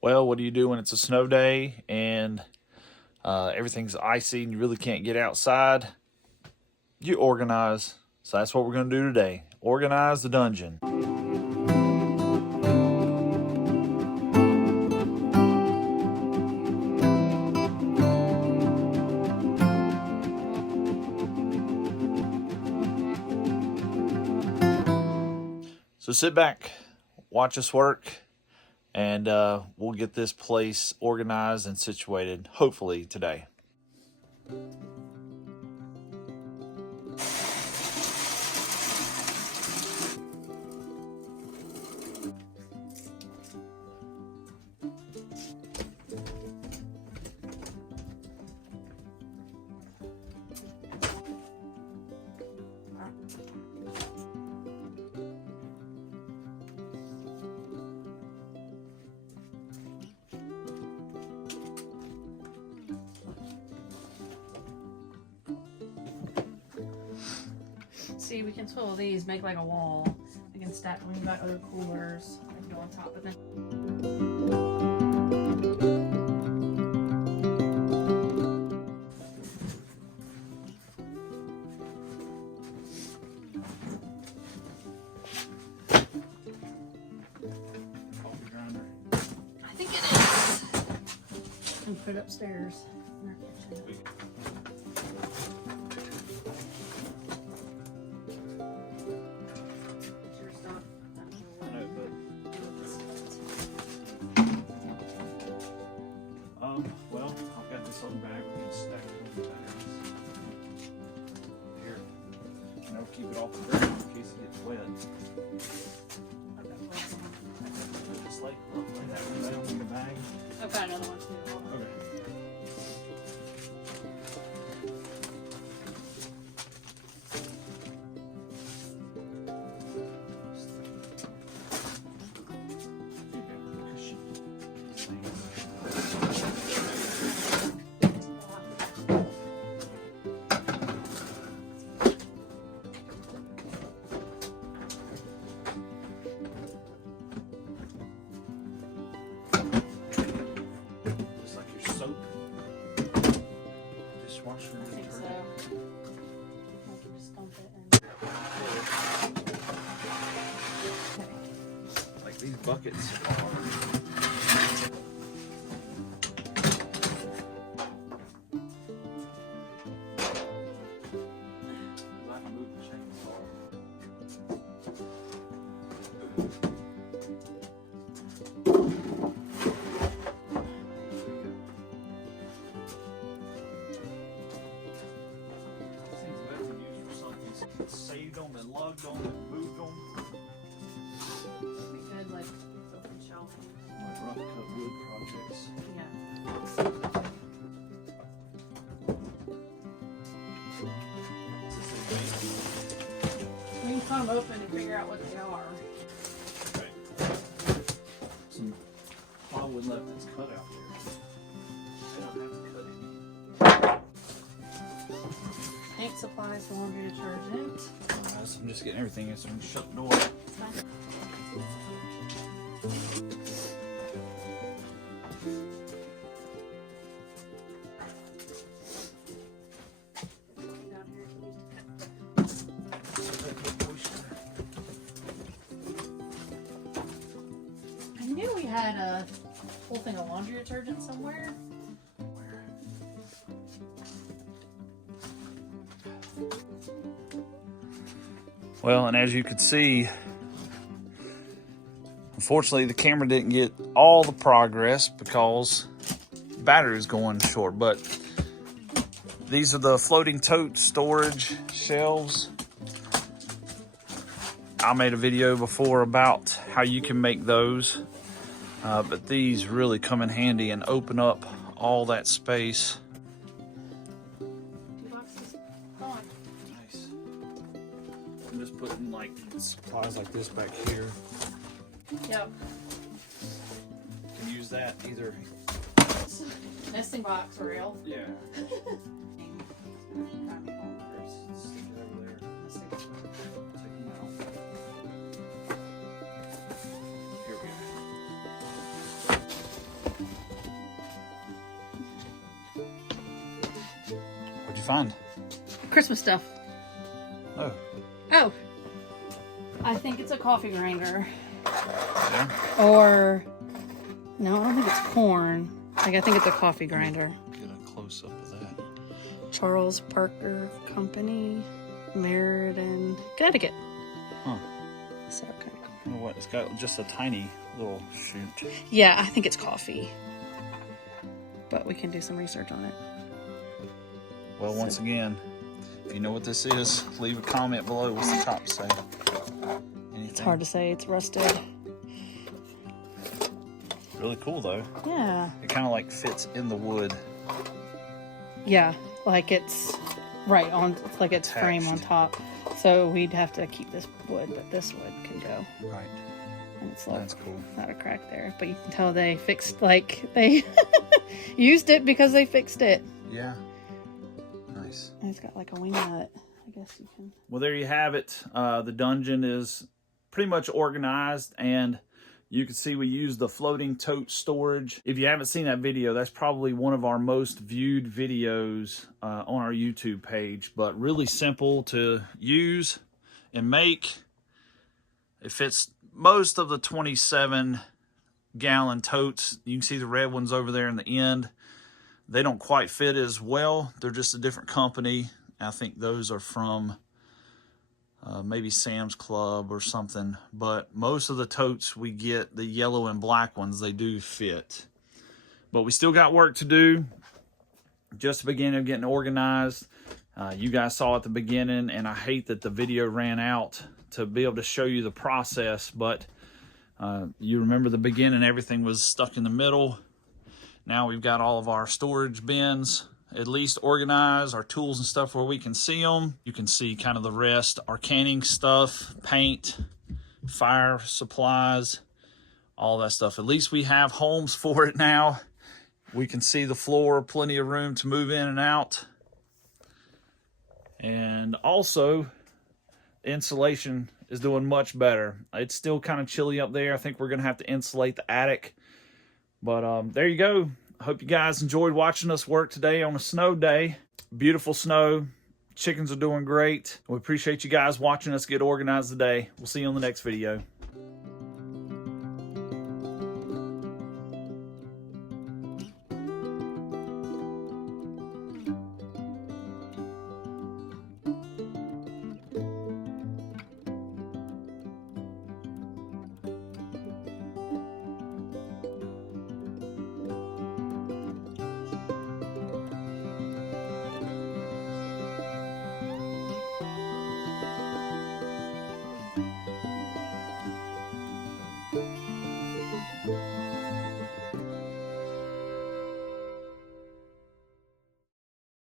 Well, what do you do when it's a snow day and everything's icy and you really can't get outside? You organize. So that's what we're going to do today. Organize the dungeon. So sit back, watch us work, and we'll get this place organized and situated, hopefully today. See, we can swivel these, make like a wall. We can stack them. We've got other coolers. I can go on top of them. I think it is. And put it upstairs in our kitchen. Well, I've got this little bag. We can stack it on the bags. Here. You know, keep it off the ground in case it gets wet. Just lay that one down in the bag. I've got another one too. Okay. I think so. I can just dump it in. Like these buckets are. I can move the chainsaw. Saved them and lugged them and moved them. It'd be good, like open shelf. Like rough cut wood projects. Yeah. We can cut them open and figure out what they are. Okay. Some plywood left that's cut out there. They don't have to cut any. Paint supplies for laundry detergent. Alright, so I'm just getting everything in so I can shut the door. I knew we had a whole thing of laundry detergent somewhere. Well, and as you can see, unfortunately the camera didn't get all the progress because the battery was going short, but these are the floating tote storage shelves. I made a video before about how you can make those, but these really come in handy and open up all that space. Nice. I'm just putting like supplies like this back here. Yep. Can use that either. Nesting box rail. Yeah. find? Christmas stuff. Oh. Oh. I think it's a coffee grinder. Yeah. Or, no, I don't think it's corn. Like, I think it's a coffee grinder. Get a close up of that. Charles Parker Company, Meriden, Connecticut. Huh. So, okay. I wonder what, it's got just a tiny little shoot. Yeah, I think it's coffee. But we can do some research on it. Well, once again, if you know what this is, leave a comment below. What's the top say? Anything? It's hard to say. It's rusted. Really cool though. Yeah. It kind of like fits in the wood. Yeah, like it's right on. It's like it's frame on top. So we'd have to keep this wood, but this wood can go. Right. And it's like, that's cool. Not a crack there, but you can tell they fixed, like they used it because they fixed it. Yeah. Nice. And it's got like a winglet. I guess you can. Well, there you have it. The dungeon is pretty much organized, and you can see we use the floating tote storage. If you haven't seen that video, that's probably one of our most viewed videos on our YouTube page, but really simple to use and make. It fits most of the 27-gallon totes. You can see the red ones over there in the end. They don't quite fit as well. They're just a different company. I think those are from maybe Sam's Club or something, but most of the totes we get, the yellow and black ones, they do fit. But we still got work to do. Just the beginning of getting organized. You guys saw at the beginning, and I hate that the video ran out to be able to show you the process, but you remember the beginning, everything was stuck in the middle. Now we've got all of our storage bins at least organize, our tools and stuff where we can see them. You can see kind of the rest, our canning stuff, paint, fire supplies, all that stuff. At least we have homes for it now. We can see the floor, plenty of room to move in and out. And also, insulation is doing much better. It's still kind of chilly up there. I think we're going to have to insulate the attic. But there you go. I hope you guys enjoyed watching us work today on a snow day. Beautiful snow. Chickens are doing great. We appreciate you guys watching us get organized today. We'll see you on the next video.